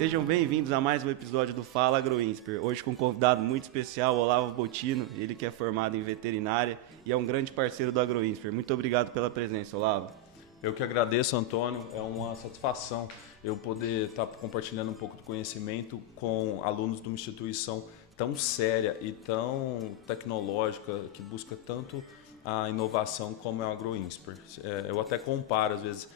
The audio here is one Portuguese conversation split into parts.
Sejam bem-vindos a mais um episódio do Fala AgroInsper. Hoje com um convidado muito especial, Olavo Bottino, ele que é formado em veterinária e é um grande parceiro do AgroInsper. Muito obrigado pela presença, Olavo. Eu que agradeço, Antônio. É uma satisfação eu poder estar compartilhando um pouco do conhecimento com alunos de uma instituição tão séria e tão tecnológica, que busca tanto a inovação como é o AgroInsper. Eu até comparo, às vezes,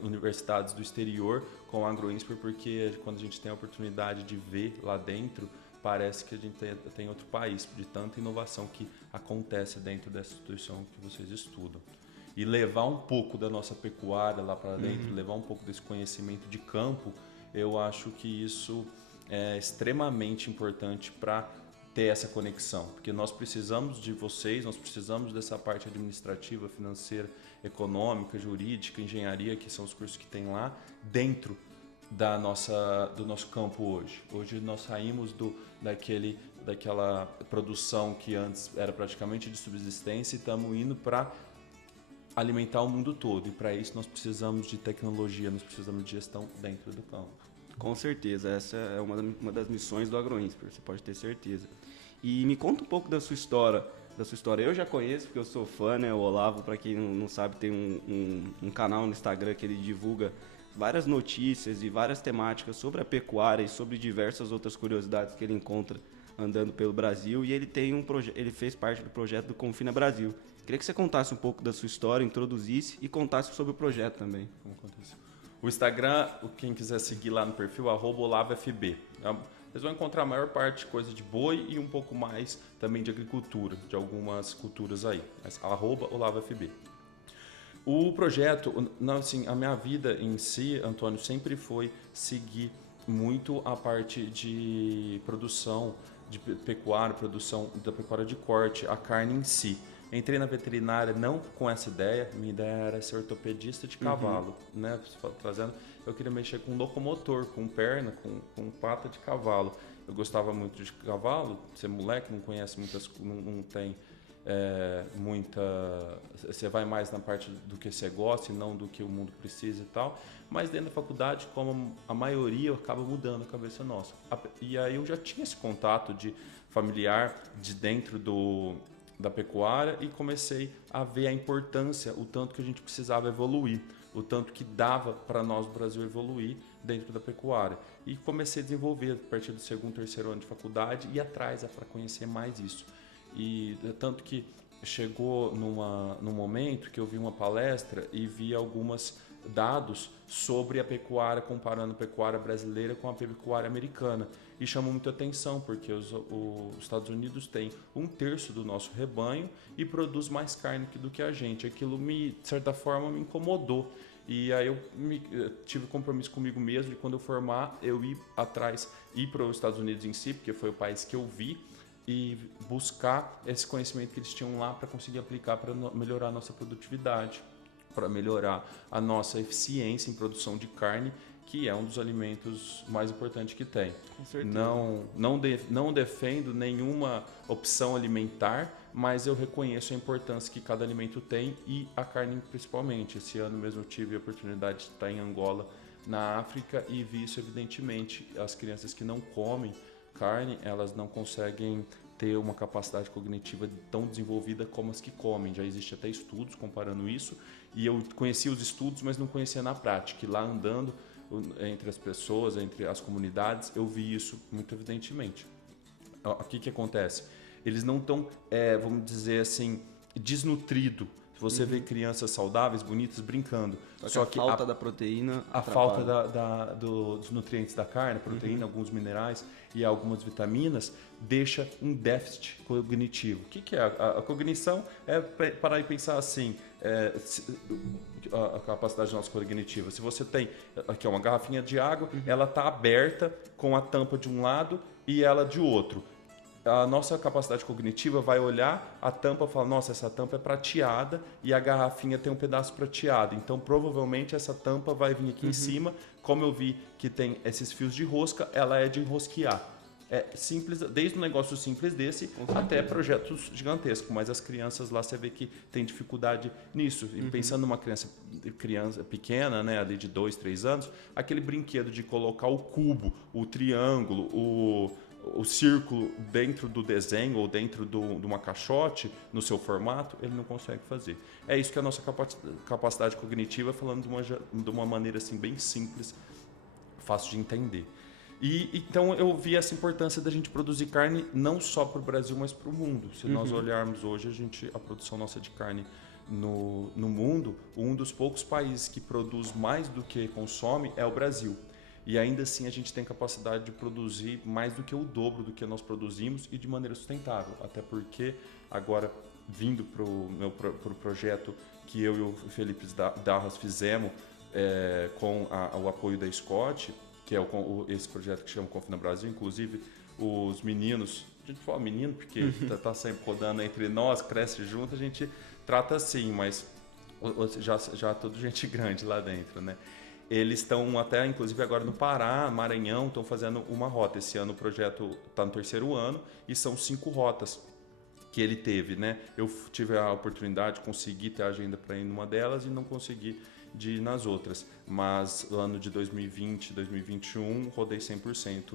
universidades do exterior com o AgroInsper, porque quando a gente tem a oportunidade de ver lá dentro, parece que a gente tem outro país, de tanta inovação que acontece dentro dessa instituição que vocês estudam. E levar um pouco da nossa pecuária lá para dentro, levar um pouco desse conhecimento de campo, eu acho que isso é extremamente importante para ter essa conexão, porque nós precisamos de vocês, nós precisamos dessa parte administrativa, financeira, econômica, jurídica, engenharia, que são os cursos que tem lá dentro do nosso campo hoje. Hoje nós saímos daquela produção que antes era praticamente de subsistência e estamos indo para alimentar o mundo todo, e para isso nós precisamos de tecnologia, nós precisamos de gestão dentro do campo. Com certeza, essa é uma das missões do AgroInsper, você pode ter certeza. E me conta um pouco da sua história. Eu já conheço, porque eu sou fã, né? O Olavo, para quem não sabe, tem um canal no Instagram que ele divulga várias notícias e várias temáticas sobre a pecuária e sobre diversas outras curiosidades que ele encontra andando pelo Brasil. E ele fez parte do projeto do Confina Brasil. Queria que você contasse um pouco da sua história, introduzisse e contasse sobre o projeto também. Como aconteceu? O Instagram, quem quiser seguir lá no perfil, @OlavoFB. Vocês vão encontrar a maior parte de coisa de boi e um pouco mais também de agricultura, de algumas culturas aí. Mas @OlavoFB. O projeto, assim, a minha vida em si, Antônio, sempre foi seguir muito a parte de produção de pecuária, produção da pecuária de corte, a carne em si. Entrei na veterinária não com essa ideia, minha ideia era ser ortopedista de cavalo, né? Eu queria mexer com locomotor, com perna, com pata de cavalo. Eu gostava muito de cavalo, ser moleque, não conhece muitas, não tem muita... Você vai mais na parte do que você gosta e não do que o mundo precisa e tal. Mas dentro da faculdade, como a maioria, acaba mudando a cabeça nossa. E aí eu já tinha esse contato de familiar de dentro da pecuária e comecei a ver a importância, o tanto que a gente precisava evoluir, o tanto que dava para nós do Brasil evoluir dentro da pecuária. E comecei a desenvolver a partir do segundo, terceiro ano de faculdade e atrás para conhecer mais isso. E tanto que chegou num momento que eu vi uma palestra e vi alguns dados sobre a pecuária, comparando a pecuária brasileira com a pecuária americana. E chamou muita atenção, porque os Estados Unidos têm 1/3 do nosso rebanho e produz mais carne do que a gente. Aquilo, de certa forma, me incomodou. E aí eu tive compromisso comigo mesmo de, quando eu formar, eu ir para os Estados Unidos em si, porque foi o país que eu vi, e buscar esse conhecimento que eles tinham lá para conseguir aplicar para melhorar a nossa produtividade, para melhorar a nossa eficiência em produção de carne, que é um dos alimentos mais importantes que tem. Com certeza. Não defendo nenhuma opção alimentar, mas eu reconheço a importância que cada alimento tem, e a carne principalmente. Esse ano mesmo eu tive a oportunidade de estar em Angola, na África, e vi isso evidentemente. As crianças que não comem carne, elas não conseguem ter uma capacidade cognitiva tão desenvolvida como as que comem. Já existe até estudos comparando isso, e eu conhecia os estudos, mas não conhecia na prática. E lá, andando entre as pessoas, entre as comunidades, eu vi isso muito evidentemente. O que acontece? Eles não estão, vamos dizer assim, desnutridos. Você vê crianças saudáveis, bonitas, brincando. Só que a falta da proteína a falta dos nutrientes da carne, proteína, alguns minerais e algumas vitaminas, deixa um déficit cognitivo. O que é? A cognição é parar e pensar assim, a capacidade nossa cognitiva. Se você tem aqui uma garrafinha de água, ela está aberta com a tampa de um lado e ela de outro. A nossa capacidade cognitiva vai olhar a tampa e falar: nossa, essa tampa é prateada e a garrafinha tem um pedaço prateado, então provavelmente essa tampa vai vir aqui em cima. Como eu vi que tem esses fios de rosca, ela é de enrosquear. simples, desde um negócio simples desse até projetos gigantescos, mas as crianças lá você vê que tem dificuldade nisso. E pensando numa criança pequena, né, ali de 2, 3 anos, aquele brinquedo de colocar o cubo, o triângulo, o círculo dentro do desenho ou dentro de uma caixote, no seu formato, ele não consegue fazer. É isso que é a nossa capacidade cognitiva, falando de uma maneira assim, bem simples, fácil de entender. E então eu vi essa importância da gente produzir carne não só para o Brasil, mas para o mundo. Se nós olharmos hoje, a produção nossa de carne no mundo, um dos poucos países que produz mais do que consome é o Brasil. E ainda assim a gente tem capacidade de produzir mais do que o dobro do que nós produzimos e de maneira sustentável. Até porque agora, vindo para o projeto que eu e o Felipe Darras fizemos com o apoio da Scott, que é esse projeto que chama Confina Brasil, inclusive os meninos, a gente fala menino porque está sempre rodando entre nós, cresce junto, a gente trata assim, mas já toda gente grande lá dentro, né? Eles estão até, inclusive agora no Pará, Maranhão, estão fazendo uma rota. Esse ano o projeto está no 3º ano e são 5 rotas que ele teve, né? Eu tive a oportunidade de conseguir ter a agenda para ir numa delas e não consegui de ir nas outras, mas no ano de 2020, 2021, rodei 100%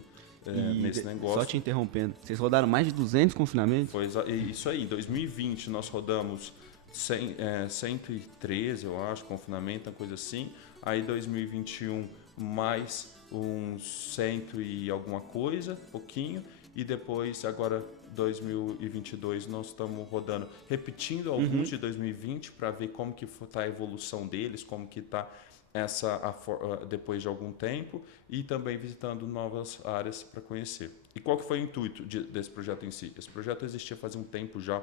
nesse negócio. Só te interrompendo, vocês rodaram mais de 200 confinamentos? Foi isso aí, em 2020 nós rodamos 113, eu acho, confinamento, uma coisa assim, aí 2021 mais uns 100 e alguma coisa, pouquinho, e depois agora 2022 nós estamos rodando, repetindo alguns de 2020 para ver como que está a evolução deles, como que está depois de algum tempo, e também visitando novas áreas para conhecer. E qual que foi o intuito desse projeto em si? Esse projeto existia faz um tempo já,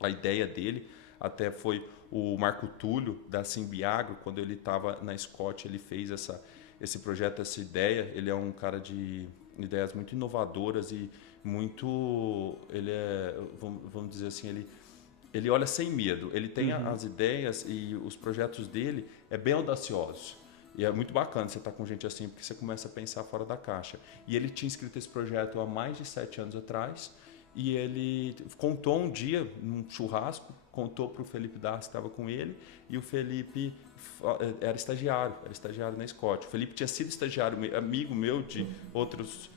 a ideia dele até foi o Marco Túlio da Simbiagro, quando ele estava na Scott, ele fez esse projeto, essa ideia. Ele é um cara de ideias muito inovadoras e muito, vamos dizer assim, ele olha sem medo, ele tem as ideias e os projetos dele é bem audaciosos. E é muito bacana você estar com gente assim, porque você começa a pensar fora da caixa. E ele tinha escrito esse projeto há mais de 7 anos atrás, e ele contou um dia, num churrasco, contou para o Felipe Darras, que estava com ele, e o Felipe era estagiário na Scott. O Felipe tinha sido estagiário, amigo meu de outros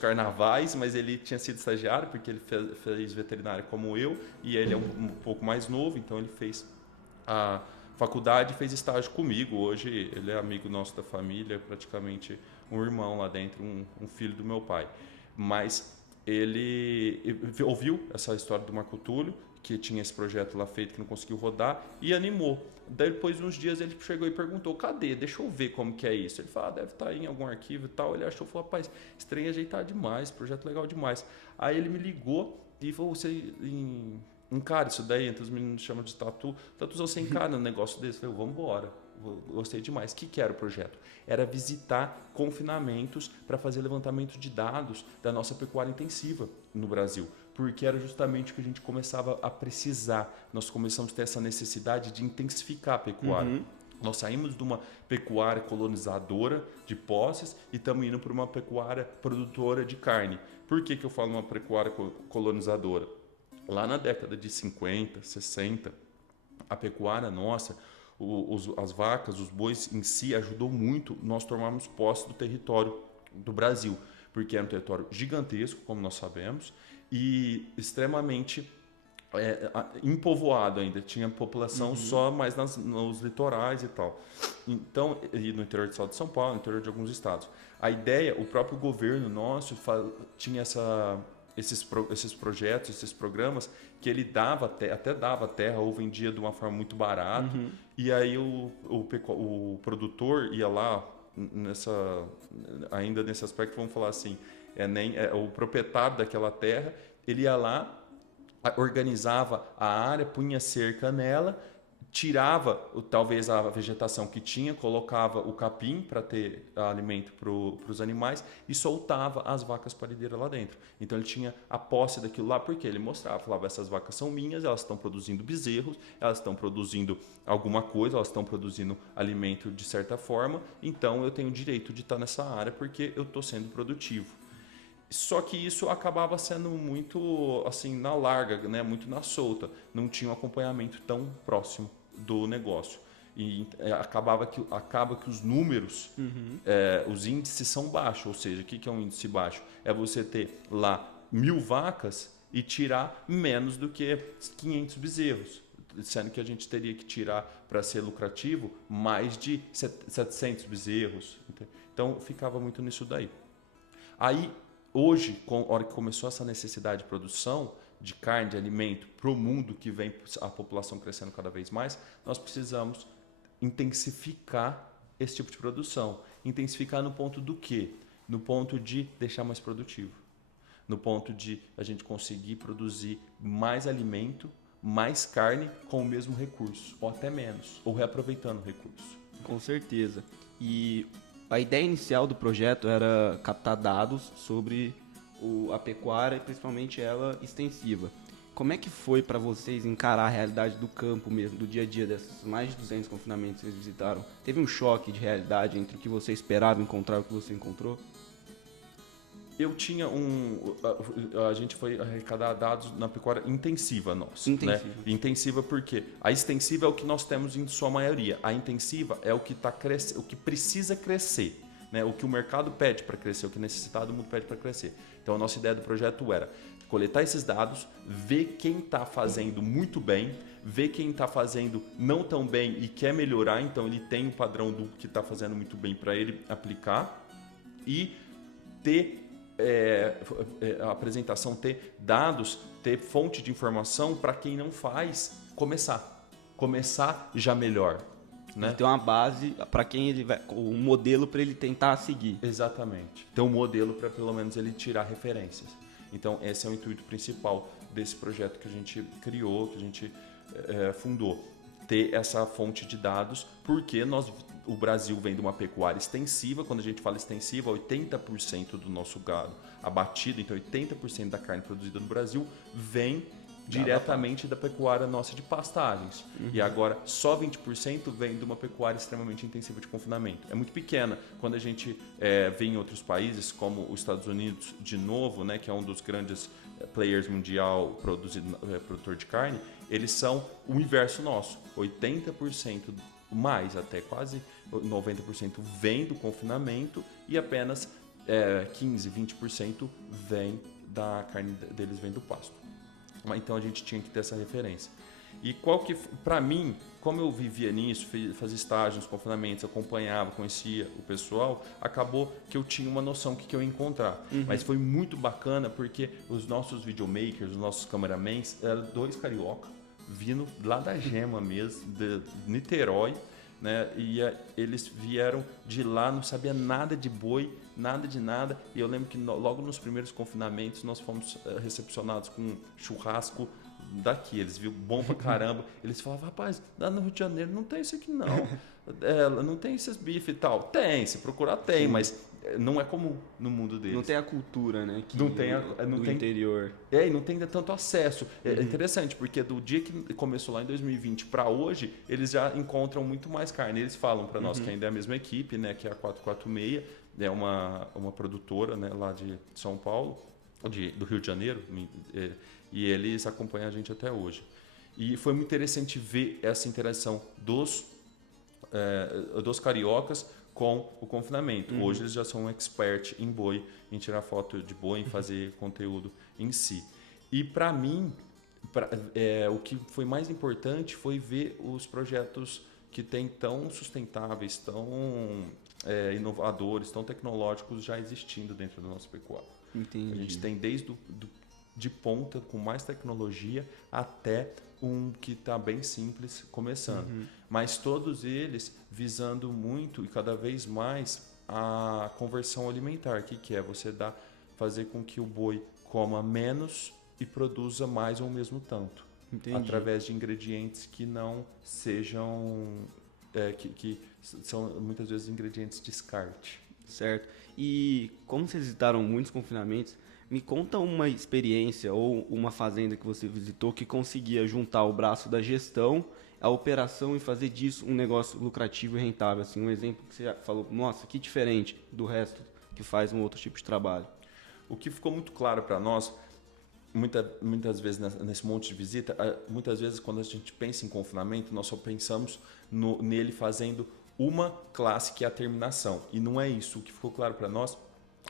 carnavais, mas ele tinha sido estagiário porque ele fez veterinária como eu, e ele é um pouco mais novo, então ele fez a faculdade e fez estágio comigo. Hoje ele é amigo nosso da família, praticamente um irmão lá dentro, um filho do meu pai. Mas ele ouviu essa história do Marco Túlio, que tinha esse projeto lá feito que não conseguiu rodar, e animou. Daí depois de uns dias ele chegou e perguntou: cadê? Deixa eu ver como que é isso. Ele falou: deve estar em algum arquivo e tal. Ele achou, falou: rapaz, esse trem é ajeitado demais, projeto legal demais. Aí ele me ligou e falou: você encara isso daí? Entre os meninos chamam de tatu. Tatu, você encara um negócio desse? Eu falei: vamos embora. Gostei demais. O que era o projeto? Era visitar confinamentos para fazer levantamento de dados da nossa pecuária intensiva no Brasil, porque era justamente o que a gente começava a precisar. Nós começamos a ter essa necessidade de intensificar a pecuária. Nós saímos de uma pecuária colonizadora de posses e estamos indo para uma pecuária produtora de carne. Por que eu falo uma pecuária colonizadora? Lá na década de 50, 60, a pecuária nossa, as vacas, os bois em si, ajudou muito nós tomarmos posse do território do Brasil, porque era um território gigantesco, como nós sabemos, e extremamente empovoado ainda. Tinha população só mais nos litorais e tal. Então, e no interior do estado de São Paulo, no interior de alguns estados. A ideia, o próprio governo nosso tinha esses projetos, esses programas, que ele até dava terra ou vendia de uma forma muito barata, e aí o produtor ia lá, ainda nesse aspecto, vamos falar assim, o proprietário daquela terra, ele ia lá, organizava a área, punha cerca nela, tirava talvez a vegetação que tinha, colocava o capim para ter alimento para os animais e soltava as vacas parideiras lá dentro. Então ele tinha a posse daquilo lá, porque ele falava: essas vacas são minhas, elas estão produzindo bezerros, elas estão produzindo alguma coisa, elas estão produzindo alimento de certa forma, então eu tenho o direito de estar nessa área porque eu estou sendo produtivo. Só que isso acabava sendo muito assim na larga, né? Muito na solta. Não tinha um acompanhamento tão próximo do negócio. E acaba que os números, os índices são baixos. Ou seja, o que é um índice baixo? É você ter lá 1.000 vacas e tirar menos do que 500 bezerros. Sendo que a gente teria que tirar, para ser lucrativo, mais de 700 bezerros. Então, ficava muito nisso daí. Aí, hoje, a hora que começou essa necessidade de produção de carne, de alimento, para o mundo que vem a população crescendo cada vez mais, nós precisamos intensificar esse tipo de produção. Intensificar no ponto do quê? No ponto de deixar mais produtivo. No ponto de a gente conseguir produzir mais alimento, mais carne com o mesmo recurso, ou até menos, ou reaproveitando o recurso. Com certeza. E a ideia inicial do projeto era captar dados sobre a pecuária, principalmente ela extensiva. Como é que foi para vocês encarar a realidade do campo mesmo, do dia a dia, desses mais de 200 confinamentos que vocês visitaram? Teve um choque de realidade entre o que você esperava encontrar e o que você encontrou? Eu tinha a gente foi arrecadar dados na pecuária intensiva nossa. Intensiva. Né? Intensiva porque a extensiva é o que nós temos em sua maioria. A intensiva é o que o que precisa crescer. Né? O que o mercado pede para crescer, o que necessitado do mundo pede para crescer. Então a nossa ideia do projeto era coletar esses dados, ver quem está fazendo muito bem, ver quem está fazendo não tão bem e quer melhorar, então ele tem um padrão do que está fazendo muito bem para ele aplicar e ter a apresentação, ter dados, ter fonte de informação para quem não faz começar já melhor, né? Ter uma base para quem ele vai, um modelo para ele tentar seguir. Exatamente. Ter um modelo para pelo menos ele tirar referências. Então esse é o intuito principal desse projeto que a gente criou, que a gente fundou, ter essa fonte de dados, porque o Brasil vem de uma pecuária extensiva. Quando a gente fala extensiva, 80% do nosso gado abatido, então 80% da carne produzida no Brasil vem diretamente da pecuária nossa de pastagens. E agora só 20% vem de uma pecuária extremamente intensiva de confinamento. É muito pequena. Quando a gente vê em outros países, como os Estados Unidos, de novo, né, que é um dos grandes players mundial produtor de carne, eles são o inverso nosso. 80% mais, até quase 90% vem do confinamento e apenas 15, 20% vem da carne deles, vem do pasto. Então a gente tinha que ter essa referência. E para mim, como eu vivia nisso, fazia estágio nos confinamentos, acompanhava, conhecia o pessoal, acabou que eu tinha uma noção do que eu ia encontrar. Mas foi muito bacana porque os nossos videomakers, os nossos cameramans, eram 2 carioca, vindo lá da Gema mesmo, de Niterói, né? E eles vieram de lá, não sabia nada de boi, nada de nada. E eu lembro que logo nos primeiros confinamentos nós fomos recepcionados com um churrasco daqui. Eles viram bom pra caramba. Eles falavam, rapaz, lá no Rio de Janeiro não tem isso aqui não. Não tem esses bifes e tal. Tem, se procurar tem, mas não é comum no mundo deles. Não tem a cultura, né? Não tem do interior. E não tem tanto acesso. É interessante, porque do dia que começou lá em 2020 para hoje, eles já encontram muito mais carne. Eles falam para nós que ainda é a mesma equipe, né? Que é a 446, é uma produtora, né, lá de São Paulo, do Rio de Janeiro, e eles acompanham a gente até hoje. E foi muito interessante ver essa interação dos cariocas com o confinamento. Hoje eles já são expert em boi, em tirar foto de boi, em fazer conteúdo em si. E para mim, o que foi mais importante foi ver os projetos que têm tão sustentáveis, tão inovadores, tão tecnológicos já existindo dentro da nossa pecuária. Entendi. A gente tem desde de ponta, com mais tecnologia, até um que está bem simples começando. Mas todos eles visando muito e cada vez mais a conversão alimentar, que é você fazer com que o boi coma menos e produza mais ou mesmo tanto. Entendi. Através de ingredientes que não sejam... que são muitas vezes ingredientes de descarte. Certo. E como vocês visitaram muitos confinamentos, me conta uma experiência ou uma fazenda que você visitou que conseguia juntar o braço da gestão, a operação e fazer disso um negócio lucrativo e rentável. Assim, um exemplo que você falou, nossa, que diferente do resto que faz um outro tipo de trabalho. O que ficou muito claro para nós, muitas vezes nesse monte de visita, muitas vezes quando a gente pensa em confinamento, nós só pensamos nele fazendo uma classe, que é a terminação. E não é isso. O que ficou claro para nós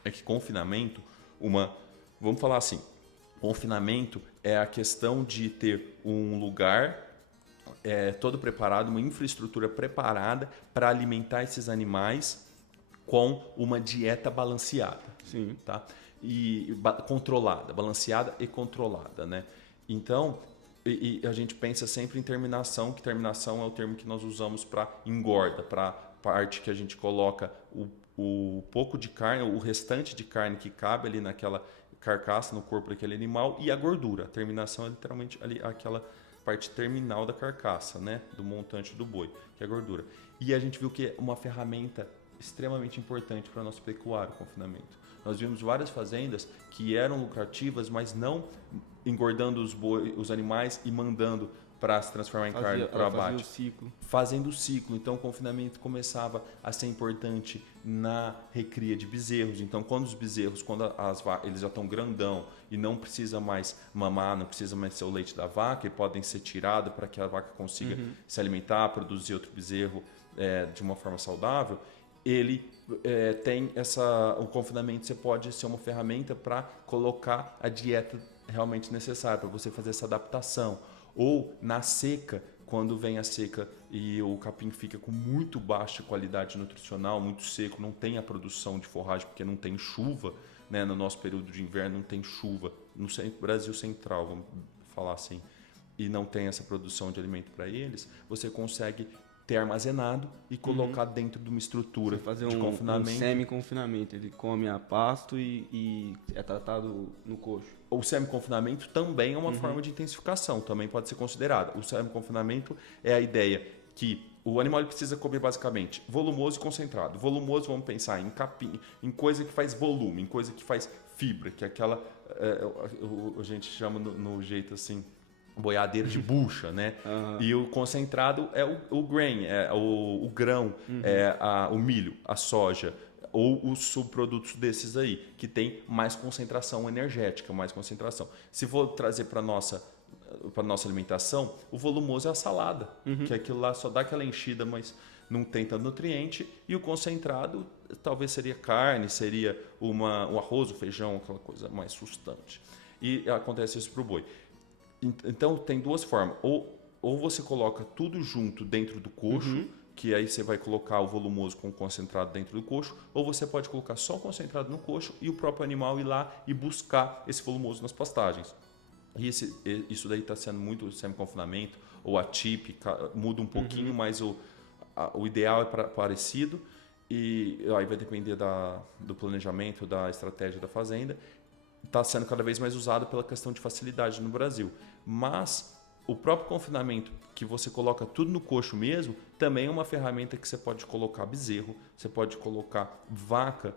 é que confinamento, vamos falar assim, confinamento é a questão de ter um lugar todo preparado, uma infraestrutura preparada para alimentar esses animais com uma dieta balanceada. Sim. Tá? E controlada, balanceada e controlada, né? Então, e a gente pensa sempre em terminação, que terminação é o termo que nós usamos para engorda, para parte que a gente coloca o pouco de carne, o restante de carne que cabe ali naquela carcaça, no corpo daquele animal, e a gordura. A terminação é literalmente ali aquela parte terminal da carcaça, né? Do montante do boi, que é a gordura. E a gente viu que é uma ferramenta extremamente importante para nosso pecuário, o confinamento. Nós vimos várias fazendas que eram lucrativas, mas não engordando os animais e mandando para se transformar em carne para abate. Fazendo o ciclo. Então, o confinamento começava a ser importante na recria de bezerros. Então, quando os bezerros, quando eles já estão grandão e não precisa mais mamar, não precisa mais ser o leite da vaca, e podem ser tirados para que a vaca consiga se alimentar, produzir outro bezerro de uma forma saudável, ele tem o confinamento, você pode ser uma ferramenta para colocar a dieta realmente necessária, para você fazer essa adaptação. Ou na seca, quando vem a seca e o capim fica com muito baixa qualidade nutricional, muito seco, não tem a produção de forragem porque não tem chuva, né? No nosso período de inverno não tem chuva, no Brasil Central, vamos falar assim, e não tem essa produção de alimento para eles, você consegue ter armazenado e colocar dentro de uma estrutura de confinamento. Um semi-confinamento, ele come a pasto e é tratado no coxo. O semi-confinamento também é uma forma de intensificação, também pode ser considerado. O semi-confinamento é a ideia que o animal ele precisa comer basicamente volumoso e concentrado. Volumoso, vamos pensar em capim, em coisa que faz volume, em coisa que faz fibra, que é aquela, a gente chama no jeito assim, boiadeira de bucha, né? E o concentrado é o grain, é o grão, o milho, a soja, ou os subprodutos desses aí, que tem mais concentração energética, mais concentração. Se for trazer para nossa alimentação, o volumoso é a salada, que aquilo lá só dá aquela enchida, mas não tem tanto nutriente, e o concentrado talvez seria carne, seria o arroz, o feijão, aquela coisa mais sustante. E acontece isso para o boi. Então tem duas formas, ou você coloca tudo junto dentro do coxo, que aí você vai colocar o volumoso com o concentrado dentro do coxo, ou você pode colocar só o concentrado no coxo e o próprio animal ir lá e buscar esse volumoso nas pastagens. E isso daí está sendo muito semi-confinamento, ou atípica, muda um pouquinho, mas o ideal é parecido, e aí vai depender do planejamento, da estratégia da fazenda. Está sendo cada vez mais usado pela questão de facilidade no Brasil. Mas o próprio confinamento, que você coloca tudo no coxo mesmo, também é uma ferramenta que você pode colocar bezerro, você pode colocar vaca,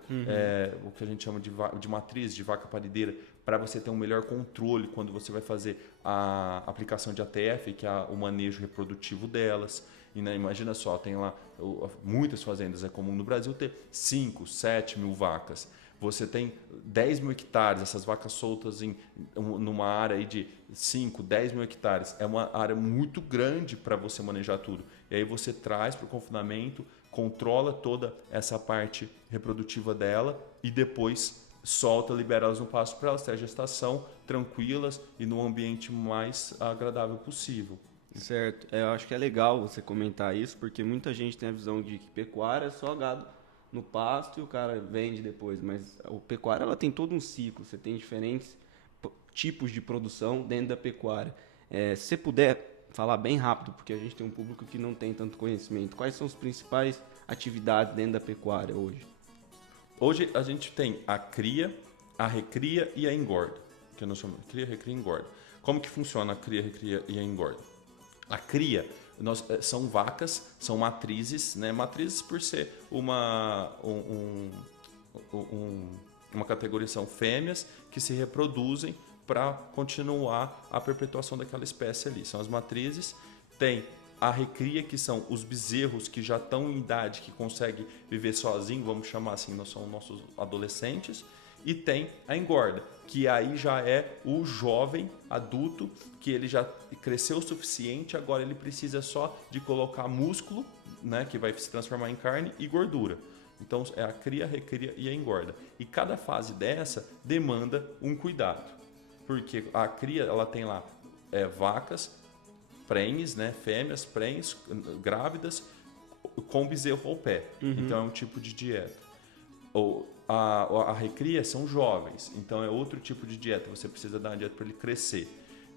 o que a gente chama de matriz, de vaca parideira, para você ter um melhor controle quando você vai fazer a aplicação de ATF, que é o manejo reprodutivo delas. E, né, imagina só, tem lá muitas fazendas, é comum no Brasil ter 5, 7 mil vacas. Você tem 10 mil hectares, essas vacas soltas numa área aí de 5, 10 mil hectares. É uma área muito grande para você manejar tudo. E aí você traz para o confinamento, controla toda essa parte reprodutiva dela e depois solta, libera elas no pasto para elas terem a gestação tranquilas e no ambiente mais agradável possível. Certo. Eu acho que é legal você comentar isso, porque muita gente tem a visão de que pecuária é só gado no pasto e o cara vende depois, mas a pecuária ela tem todo um ciclo, você tem diferentes tipos de produção dentro da pecuária. Se você puder falar bem rápido, porque a gente tem um público que não tem tanto conhecimento, quais são as principais atividades dentro da pecuária hoje? Hoje a gente tem a cria, a recria e a engorda, que nós chamamos de cria, recria e engorda. Como que funciona a cria, recria e a engorda? A cria são vacas, são matrizes, né? Matrizes por ser uma categoria, são fêmeas que se reproduzem para continuar a perpetuação daquela espécie ali. São as matrizes. Tem a recria, que são os bezerros que já estão em idade, que conseguem viver sozinhos, vamos chamar assim, nós somos nossos adolescentes. e tem a engorda, que aí já é o jovem adulto, que ele já cresceu o suficiente, agora ele precisa só de colocar músculo, né, que vai se transformar em carne e gordura. Então é a cria, a recria e a engorda. E cada fase dessa demanda um cuidado, porque a cria ela tem lá vacas, prenhes, né, fêmeas, prenhes, grávidas, com bezerro ao pé. Então é um tipo de dieta. A recria são jovens, então é outro tipo de dieta. Você precisa dar uma dieta para ele crescer.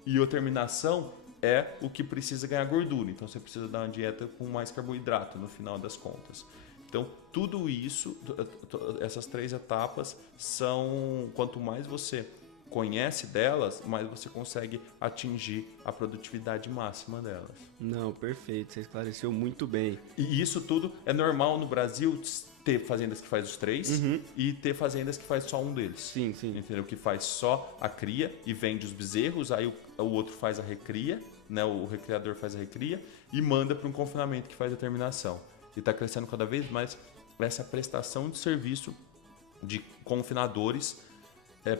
E a terminação é o que precisa ganhar gordura. Então você precisa dar uma dieta com mais carboidrato no final das contas. Então tudo isso, essas 3 etapas são, quanto mais você conhece delas, mais você consegue atingir a produtividade máxima delas. Não, perfeito, você esclareceu muito bem. E isso tudo é normal no Brasil, ter fazendas que faz os 3 e ter fazendas que faz só um deles. Sim, sim. Entendeu? Que faz só a cria e vende os bezerros, aí o outro faz a recria, né? O recriador faz a recria e manda para um confinamento que faz a terminação. E está crescendo cada vez mais essa prestação de serviço de confinadores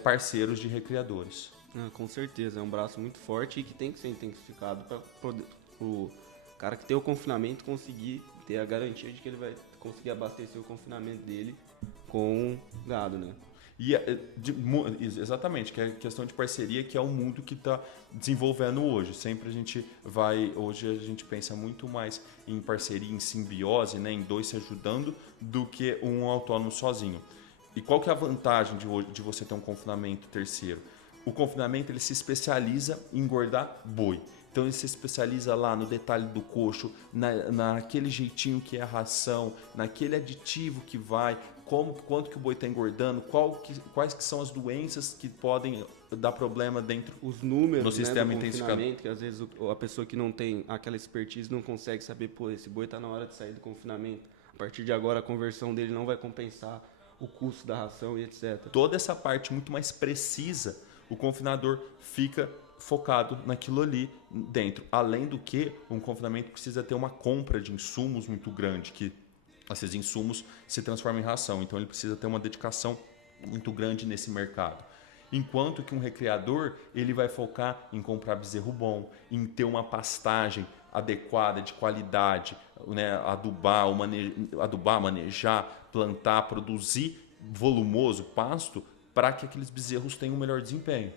parceiros de recriadores. Com certeza, é um braço muito forte e que tem que ser intensificado para o cara que tem o confinamento conseguir ter a garantia de que ele vai conseguir abastecer o confinamento dele com gado, né? E exatamente, que é a questão de parceria, que é o mundo que está desenvolvendo hoje. Sempre hoje a gente pensa muito mais em parceria, em simbiose, né, em 2 se ajudando, do que um autônomo sozinho. E qual que é a vantagem de você ter um confinamento terceiro? O confinamento ele se especializa em engordar boi. Então ele se especializa lá no detalhe do coxo, naquele jeitinho que é a ração, naquele aditivo que vai, quanto que o boi está engordando, quais que são as doenças que podem dar problema dentro os números, no sistema do intensificado. Que às vezes a pessoa que não tem aquela expertise não consegue saber, esse boi está na hora de sair do confinamento. A partir de agora a conversão dele não vai compensar o custo da ração e etc. Toda essa parte muito mais precisa, o confinador fica focado naquilo ali dentro. Além do que, um confinamento precisa ter uma compra de insumos muito grande, que esses insumos se transformam em ração. Então ele precisa ter uma dedicação muito grande nesse mercado. Enquanto que um recriador, ele vai focar em comprar bezerro bom, em ter uma pastagem adequada, de qualidade, né? adubar, manejar, plantar, produzir volumoso pasto para que aqueles bezerros tenham um melhor desempenho.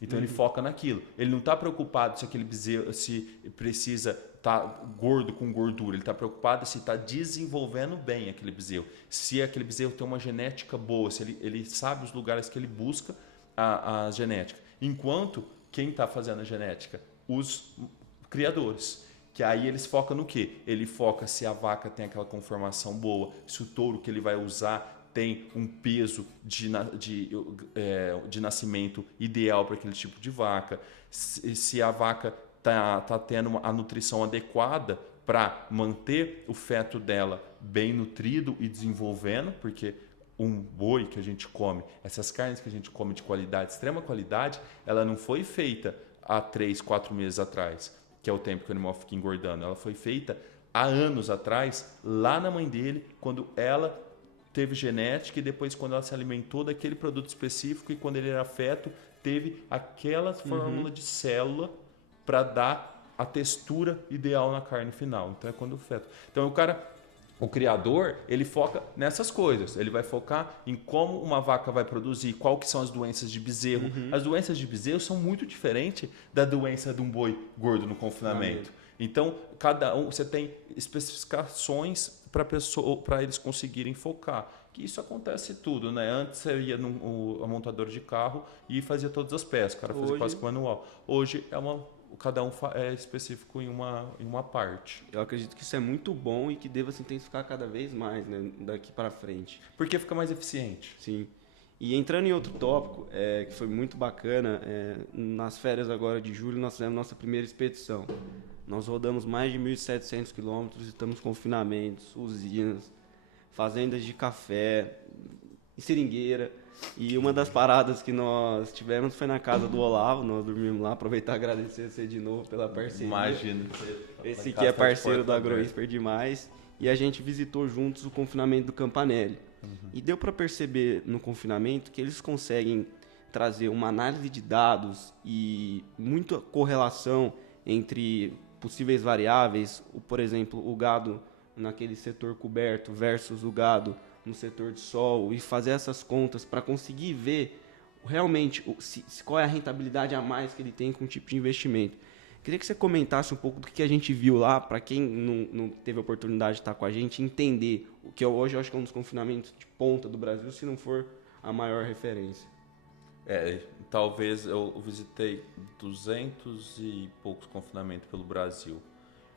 Então ele foca naquilo. Ele não está preocupado se aquele bezerro se precisa estar gordo com gordura. Ele está preocupado se está desenvolvendo bem aquele bezerro. Se aquele bezerro tem uma genética boa, se ele sabe os lugares que ele busca a genética. Enquanto quem está fazendo a genética? Os criadores. Que aí eles focam no quê? Ele foca se a vaca tem aquela conformação boa, se o touro que ele vai usar tem um peso de nascimento ideal para aquele tipo de vaca, se a vaca está tendo a nutrição adequada para manter o feto dela bem nutrido e desenvolvendo, porque um boi que a gente come, essas carnes que a gente come de qualidade, extrema qualidade, ela não foi feita há 3, 4 meses atrás, que é o tempo que o animal fica engordando. Ela foi feita há anos atrás, lá na mãe dele, quando ela teve genética e depois quando ela se alimentou daquele produto específico e quando ele era feto, teve aquela fórmula de célula para dar a textura ideal na carne final. Então é quando o feto. Então o criador, ele foca nessas coisas. Ele vai focar em como uma vaca vai produzir, qual que são as doenças de bezerro. As doenças de bezerro são muito diferentes da doença de um boi gordo no confinamento. Então, cada um, você tem especificações para eles conseguirem focar. Que isso acontece tudo, né? Antes você ia num montador de carro e fazia todas as peças. O cara fazia quase que manual. Hoje cada um é específico em uma parte. Eu acredito que isso é muito bom e que deva se intensificar cada vez mais, né, daqui para frente. Porque fica mais eficiente. Sim. E entrando em outro tópico, que foi muito bacana, nas férias agora de julho nós fizemos nossa primeira expedição. Nós rodamos mais de 1.700 quilômetros, estamos em confinamentos, usinas, fazendas de café, seringueira. E uma das paradas que nós tivemos foi na casa do Olavo, nós dormimos lá, aproveitar e agradecer você de novo pela parceria. Imagina. Esse aqui é parceiro do AgroWhisper demais. E a gente visitou juntos o confinamento do Campanelli. E deu para perceber no confinamento que eles conseguem trazer uma análise de dados e muita correlação entre possíveis variáveis, por exemplo, o gado naquele setor coberto versus o gado no setor de sol, e fazer essas contas para conseguir ver realmente qual é a rentabilidade a mais que ele tem com o tipo de investimento. Queria que você comentasse um pouco do que a gente viu lá, para quem não teve a oportunidade de estar com a gente, entender o que hoje eu acho que é um dos confinamentos de ponta do Brasil, se não for a maior referência. Talvez eu visitei 200 e poucos confinamentos pelo Brasil.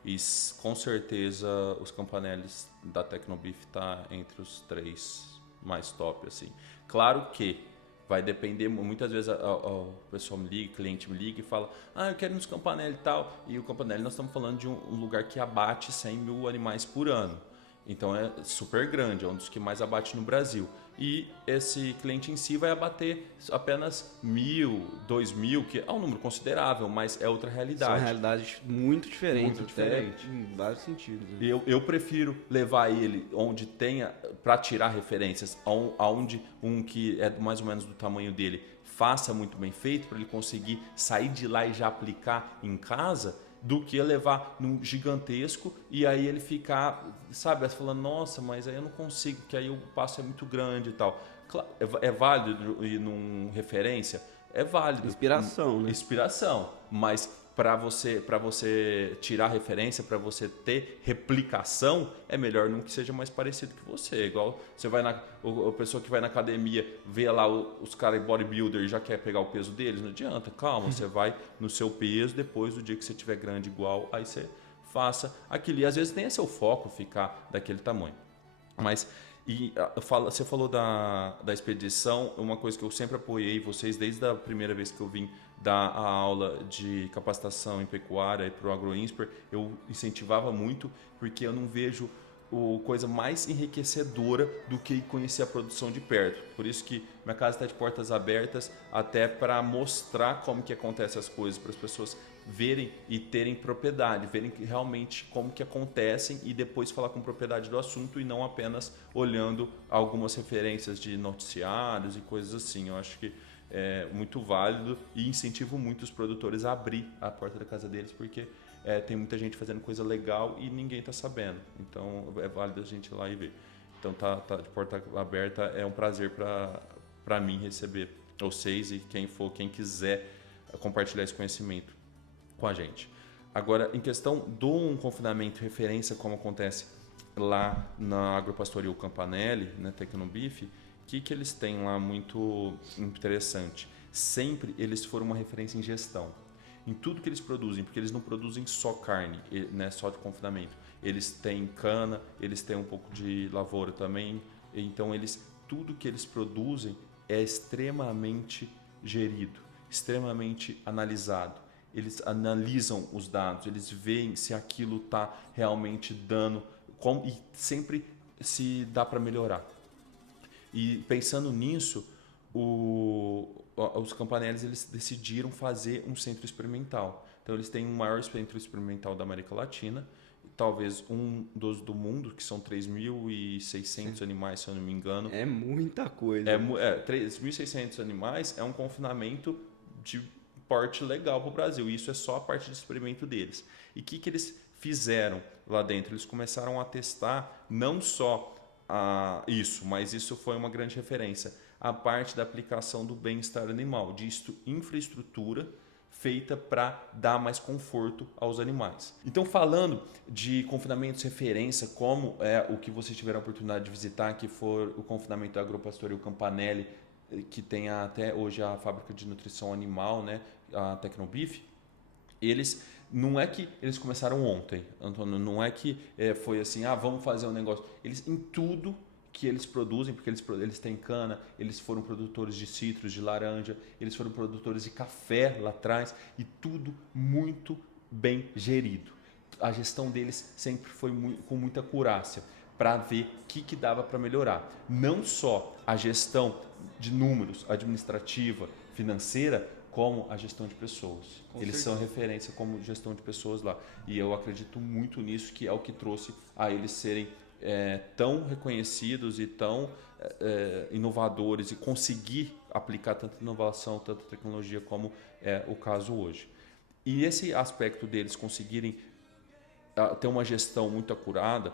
E com certeza os Campanelis da Tecnobif tá entre os 3 mais top, assim. Claro que vai depender, muitas vezes o pessoal me liga, o cliente me liga e fala: eu quero ir nos Campanelli e tal. E o Campanelli, nós estamos falando de um lugar que abate 100 mil animais por ano. Então é super grande, é um dos que mais abate no Brasil. E esse cliente em si vai abater apenas 1.000, 2.000, que é um número considerável, mas é outra realidade. São realidades muito diferentes, Muito diferente. em vários sentidos. Né? Eu prefiro levar ele onde tenha, para tirar referências, aonde um que é mais ou menos do tamanho dele faça muito bem feito, para ele conseguir sair de lá e já aplicar em casa, do que levar num gigantesco e aí ele ficar, sabe, falando: nossa, mas aí eu não consigo, que aí o passo é muito grande e tal. Claro, é válido ir num referência? É válido. Inspiração, né? Inspiração, mas para você tirar referência, para você ter replicação, é melhor num que seja mais parecido que você. Igual você vai a pessoa que vai na academia, vê lá os caras bodybuilder e já quer pegar o peso deles, não adianta, calma, você vai no seu peso, depois do dia que você tiver grande igual, aí você faça aquilo. E às vezes nem é seu foco ficar daquele tamanho. Mas você falou da expedição, uma coisa que eu sempre apoiei vocês desde a primeira vez que eu vim dar a aula de capacitação em pecuária para o AgroInsper, eu incentivava muito, porque eu não vejo coisa mais enriquecedora do que conhecer a produção de perto. Por isso que minha casa está de portas abertas, até para mostrar como que acontecem as coisas, para as pessoas verem e terem propriedade, verem realmente como que acontecem e depois falar com propriedade do assunto e não apenas olhando algumas referências de noticiários e coisas assim. Eu acho que é muito válido e incentivo muito os produtores a abrir a porta da casa deles, porque tem muita gente fazendo coisa legal e ninguém está sabendo. Então é válido a gente ir lá e ver. Então tá de porta aberta, é um prazer para mim receber vocês e quem quiser compartilhar esse conhecimento com a gente. Agora, em questão de um confinamento referência, como acontece lá na Agropastoril Campanelli, na Tecnobif, o que eles têm lá muito interessante? Sempre eles foram uma referência em gestão. Em tudo que eles produzem, porque eles não produzem só carne, né, só de confinamento. Eles têm cana, eles têm um pouco de lavoura também. Então, tudo que eles produzem é extremamente gerido, extremamente analisado. Eles analisam os dados, eles veem se aquilo está realmente dando e sempre se dá para melhorar. E pensando nisso, os Campanelli eles decidiram fazer um centro experimental. Então eles têm o maior centro experimental da América Latina, talvez um dos do mundo, que são 3.600 animais, se eu não me engano. É muita coisa. 3.600 animais é um confinamento de porte legal para o Brasil. Isso é só a parte de experimento deles. E o que eles fizeram lá dentro? Eles começaram a testar não só isso, mas isso foi uma grande referência, a parte da aplicação do bem-estar animal, de infraestrutura feita para dar mais conforto aos animais. Então, falando de confinamentos referência, como é o que vocês tiveram a oportunidade de visitar, que for o confinamento da Agropastoril Campanelli, que tem até hoje a fábrica de nutrição animal, né, a Tecnobif, não é que eles começaram ontem, Antônio, não é que foi assim, vamos fazer um negócio. Eles, em tudo que eles produzem, porque eles têm cana, eles foram produtores de citros, de laranja, eles foram produtores de café lá atrás, e tudo muito bem gerido. A gestão deles sempre foi com muita acurácia, para ver o que dava para melhorar. Não só a gestão de números, administrativa, financeira, como a gestão de pessoas. Eles são referência como gestão de pessoas lá. E eu acredito muito nisso, que é o que trouxe a eles serem tão reconhecidos e tão inovadores e conseguir aplicar tanta inovação, tanta tecnologia como é o caso hoje. E esse aspecto deles conseguirem ter uma gestão muito acurada,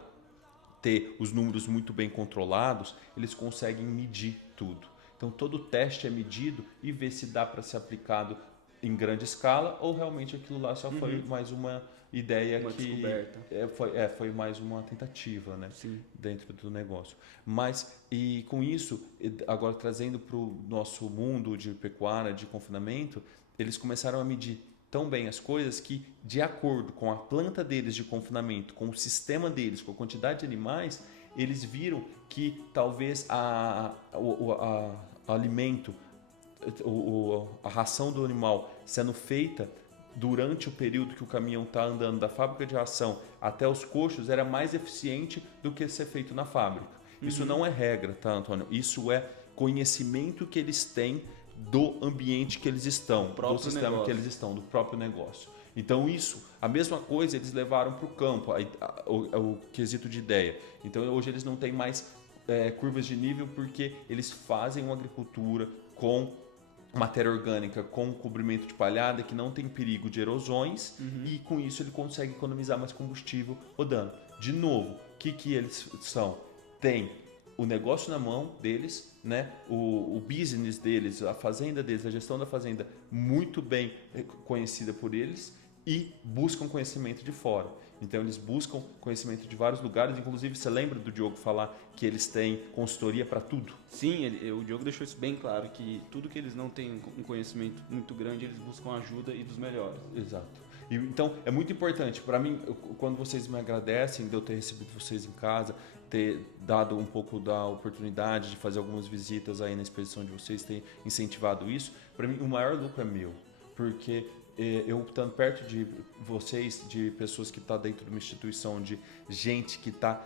ter os números muito bem controlados, eles conseguem medir tudo. Então todo teste é medido e ver se dá para ser aplicado em grande escala ou realmente aquilo lá só foi mais uma ideia uma que descoberta. foi mais uma tentativa, né? Sim. Dentro do negócio. Mas e com isso, agora trazendo para o nosso mundo de pecuária, de confinamento, eles começaram a medir tão bem as coisas que, de acordo com a planta deles de confinamento, com o sistema deles, com a quantidade de animais, eles viram que talvez o alimento, a ração do animal sendo feita durante o período que o caminhão está andando da fábrica de ração até os coxos era mais eficiente do que ser feito na fábrica. Isso não é regra, tá, Antônio? Isso é conhecimento que eles têm do ambiente que eles estão, do sistema que eles estão, do próprio negócio. Então isso, a mesma coisa eles levaram para o campo, o quesito de ideia. Então hoje eles não têm mais curvas de nível porque eles fazem uma agricultura com matéria orgânica, com cobrimento de palhada que não tem perigo de erosões e com isso ele consegue economizar mais combustível rodando. De novo, o que eles são? Tem o negócio na mão deles, né? O business deles, a fazenda deles, a gestão da fazenda muito bem conhecida por eles e buscam conhecimento de fora. Então eles buscam conhecimento de vários lugares, inclusive você lembra do Diogo falar que eles têm consultoria para tudo? Sim, o Diogo deixou isso bem claro, que tudo que eles não têm um conhecimento muito grande, eles buscam ajuda e dos melhores. Exato. Então é muito importante, para mim, quando vocês me agradecem de eu ter recebido vocês em casa, ter dado um pouco da oportunidade de fazer algumas visitas aí na expedição de vocês, ter incentivado isso, para mim o maior lucro é meu, porque eu estando perto de vocês, de pessoas que estão dentro de uma instituição, de gente que está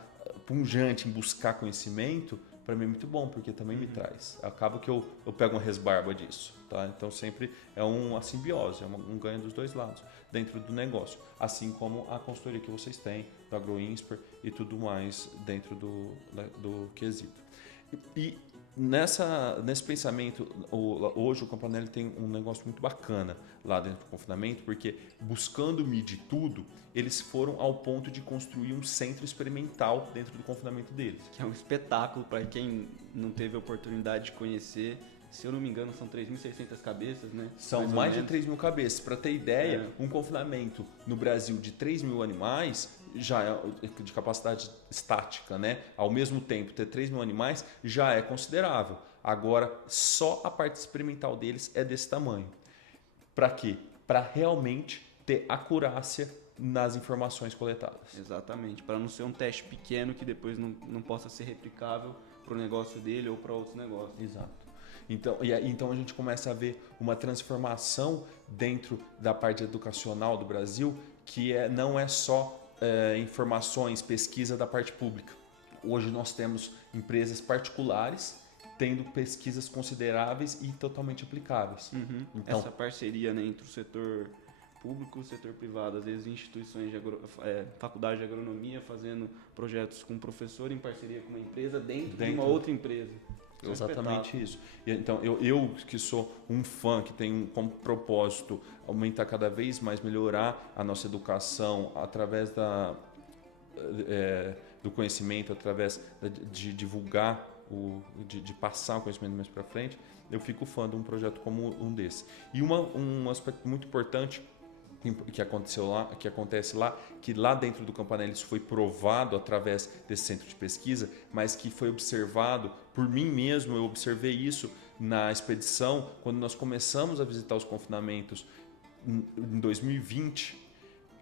pungente em buscar conhecimento, para mim é muito bom, porque também me traz. Acaba que eu pego uma resbarba disso, tá? Então sempre é uma simbiose, é um ganho dos dois lados dentro do negócio, assim como a consultoria que vocês têm, do AgroInsper e tudo mais dentro do quesito. E nesse pensamento, hoje o Campanelli tem um negócio muito bacana lá dentro do confinamento, porque buscando medir tudo, eles foram ao ponto de construir um centro experimental dentro do confinamento deles. Que é um espetáculo para quem não teve a oportunidade de conhecer. Se eu não me engano, são 3.600 cabeças, né? São mais de 3.000 cabeças. Para ter ideia, um confinamento no Brasil de 3.000 animais, já é de capacidade estática, né? Ao mesmo tempo, ter 3.000 animais já é considerável. Agora, só a parte experimental deles é desse tamanho. Para quê? Para realmente ter acurácia nas informações coletadas. Exatamente, para não ser um teste pequeno que depois não possa ser replicável para o negócio dele ou para outros negócios. Exato. Então a gente começa a ver uma transformação dentro da parte educacional do Brasil, que não é só informações, pesquisa da parte pública. Hoje nós temos empresas particulares tendo pesquisas consideráveis e totalmente aplicáveis. Então, essa parceria, né, entre o setor público e o setor privado, às vezes instituições de faculdade de agronomia fazendo projetos com um professor em parceria com uma empresa dentro de uma outra empresa. Exatamente isso. Então, eu que sou um fã, que tem como propósito aumentar cada vez mais, melhorar a nossa educação através do conhecimento, através de divulgar, de passar o conhecimento mais para frente, eu fico fã de um projeto como um desse. E um aspecto muito importante que acontece lá, que lá dentro do Campanelli isso foi provado através desse centro de pesquisa, mas que foi observado por mim mesmo. Eu observei isso na expedição quando nós começamos a visitar os confinamentos em 2020.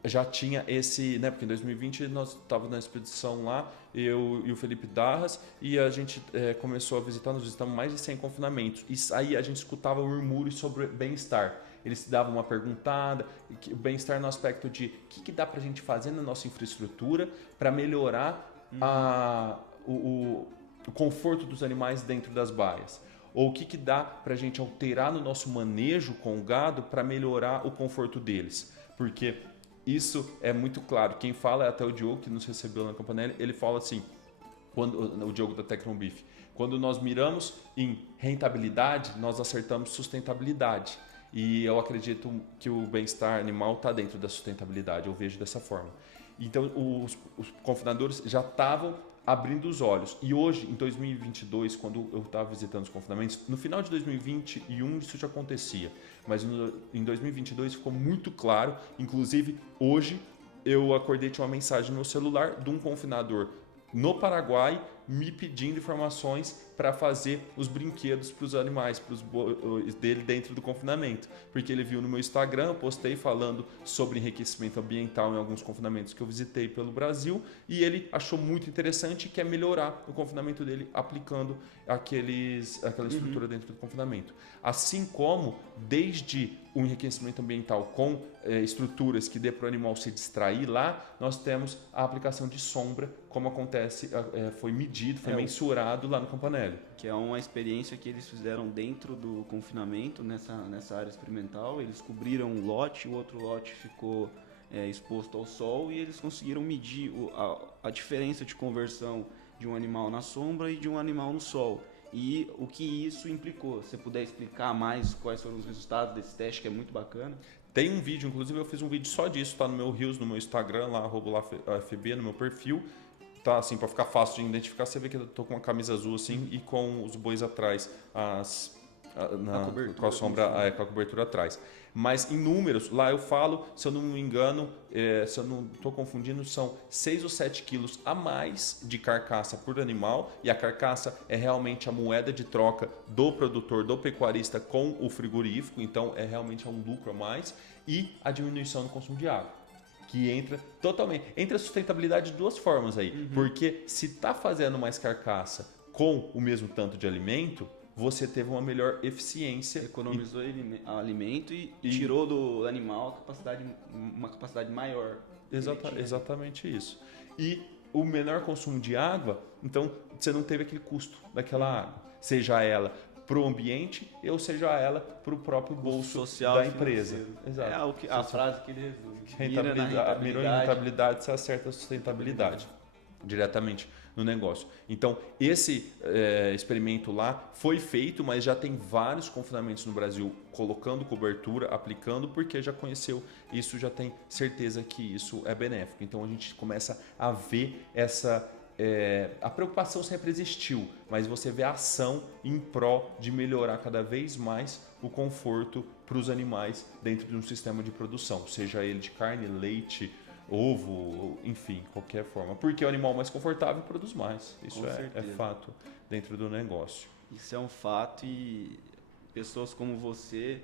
Já tinha esse, né? Porque em 2020 nós estávamos na expedição lá, eu e o Felipe Darras, e a gente começou a visitar, nós visitamos mais de 100 confinamentos. E aí a gente escutava murmúrios sobre bem-estar. Eles davam uma perguntada, o bem-estar no aspecto de o que dá para a gente fazer na nossa infraestrutura para melhorar o conforto dos animais dentro das baias. Ou o que dá para a gente alterar no nosso manejo com o gado para melhorar o conforto deles. Porque isso é muito claro. Quem fala é até o Diogo, que nos recebeu na Campanelli, ele fala assim, o Diogo da Tecnobeef, quando nós miramos em rentabilidade, nós acertamos sustentabilidade. E eu acredito que o bem-estar animal está dentro da sustentabilidade, eu vejo dessa forma. Então, os confinadores já estavam abrindo os olhos. E hoje, em 2022, quando eu estava visitando os confinamentos, no final de 2021 isso já acontecia, mas em 2022 ficou muito claro. Inclusive, hoje eu acordei e tinha uma mensagem no meu celular de um confinador no Paraguai me pedindo informações para fazer os brinquedos para os animais, para os dele dentro do confinamento. Porque ele viu no meu Instagram, eu postei falando sobre enriquecimento ambiental em alguns confinamentos que eu visitei pelo Brasil, e ele achou muito interessante e quer melhorar o confinamento dele aplicando aquela estrutura dentro do confinamento. Assim como, desde o enriquecimento ambiental com estruturas que dê para o animal se distrair lá, nós temos a aplicação de sombra, como acontece, foi medido, foi mensurado lá no Campanelli. Que é uma experiência que eles fizeram dentro do confinamento, nessa área experimental. Eles cobriram um lote, o outro lote ficou exposto ao sol, e eles conseguiram medir a diferença de conversão de um animal na sombra e de um animal no sol. E o que isso implicou? Se você puder explicar mais quais foram os resultados desse teste, que é muito bacana. Tem um vídeo, inclusive eu fiz um vídeo só disso, tá no meu Reels, no meu Instagram, lá, @FB, no meu perfil. Tá assim, para ficar fácil de identificar, você vê que eu tô com uma camisa azul assim e com os bois atrás, com a sombra, com a cobertura atrás. Mas em números, lá eu falo, se eu não me engano, se eu não estou confundindo, são 6 ou 7 quilos a mais de carcaça por animal, e a carcaça é realmente a moeda de troca do produtor, do pecuarista com o frigorífico, então é realmente um lucro a mais, e a diminuição no consumo de água, que entra totalmente. Entra a sustentabilidade de duas formas aí, porque se está fazendo mais carcaça com o mesmo tanto de alimento, você teve uma melhor eficiência. Economizou alimento e tirou do animal uma capacidade maior. Exatamente isso. E o menor consumo de água, então você não teve aquele custo daquela água, seja ela para o ambiente ou seja ela para o próprio bolso social da empresa. Exato. A frase que ele resume. Mirou em rentabilidade, você acerta a sustentabilidade diretamente no negócio. Então, esse experimento lá foi feito, mas já tem vários confinamentos no Brasil colocando cobertura, aplicando, porque já conheceu isso, já tem certeza que isso é benéfico. Então, a gente começa a ver a preocupação sempre existiu, mas você vê a ação em pró de melhorar cada vez mais o conforto para os animais dentro de um sistema de produção, seja ele de carne, leite, ovo, enfim, qualquer forma. Porque o animal mais confortável produz mais. Isso é fato dentro do negócio. Isso é um fato, e pessoas como você,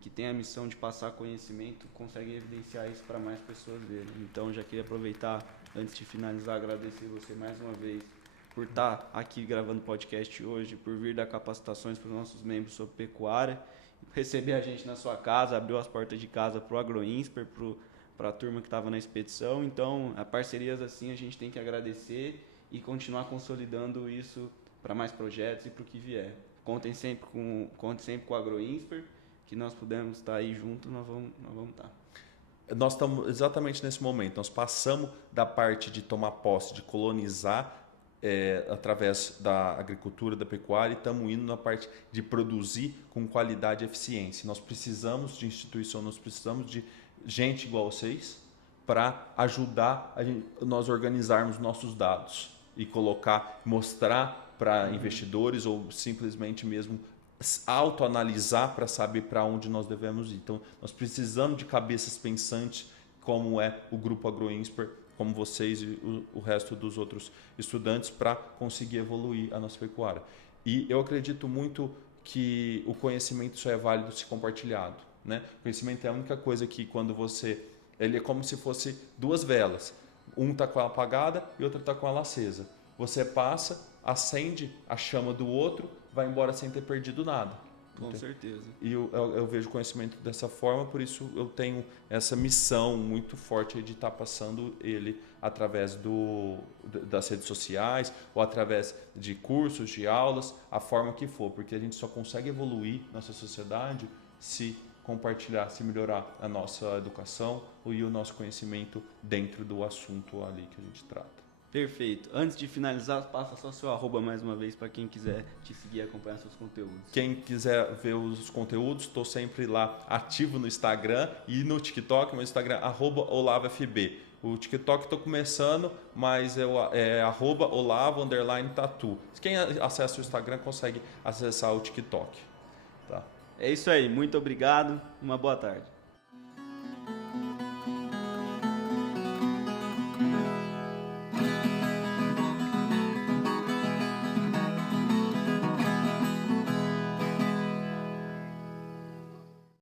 que tem a missão de passar conhecimento, conseguem evidenciar isso para mais pessoas verem. Então, já queria aproveitar, antes de finalizar, agradecer você mais uma vez por estar aqui gravando podcast hoje, por vir dar capacitações para os nossos membros sobre pecuária, receber a gente na sua casa, abriu as portas de casa para o AgroInsper, para a turma que estava na expedição. Então, a parcerias assim a gente tem que agradecer e continuar consolidando isso para mais projetos e para o que vier. Conte sempre com o AgroInsper, que nós pudermos estar aí juntos, nós vamos estar. Nós estamos exatamente nesse momento. Nós passamos da parte de tomar posse, de colonizar através da agricultura, da pecuária, e estamos indo na parte de produzir com qualidade e eficiência. Nós precisamos de instituição, nós precisamos de gente igual vocês para ajudar nós organizarmos nossos dados e mostrar para investidores, ou simplesmente mesmo autoanalisar para saber para onde nós devemos ir. Então, nós precisamos de cabeças pensantes, como é o Grupo AgroInsper, como vocês e o resto dos outros estudantes, para conseguir evoluir a nossa pecuária. E eu acredito muito que o conhecimento só é válido se compartilhado, né? O conhecimento é a única coisa que, quando ele é como se fosse duas velas. Um está com ela apagada e outro está com ela acesa. Você passa, acende a chama do outro, vai embora sem ter perdido nada. Com certeza. E eu vejo o conhecimento dessa forma, por isso eu tenho essa missão muito forte de estar passando ele através das redes sociais, ou através de cursos, de aulas, a forma que for, porque a gente só consegue evoluir nossa sociedade se compartilhar, se melhorar a nossa educação e o nosso conhecimento dentro do assunto ali que a gente trata. Perfeito. Antes de finalizar, passa só seu arroba mais uma vez para quem quiser te seguir e acompanhar seus conteúdos. Quem quiser ver os conteúdos, estou sempre lá ativo no Instagram e no TikTok. Meu Instagram é @olavofb. O TikTok estou começando, mas é @olavo_tatu. Quem acessa o Instagram consegue acessar o TikTok. Tá? É isso aí. Muito obrigado. Uma boa tarde.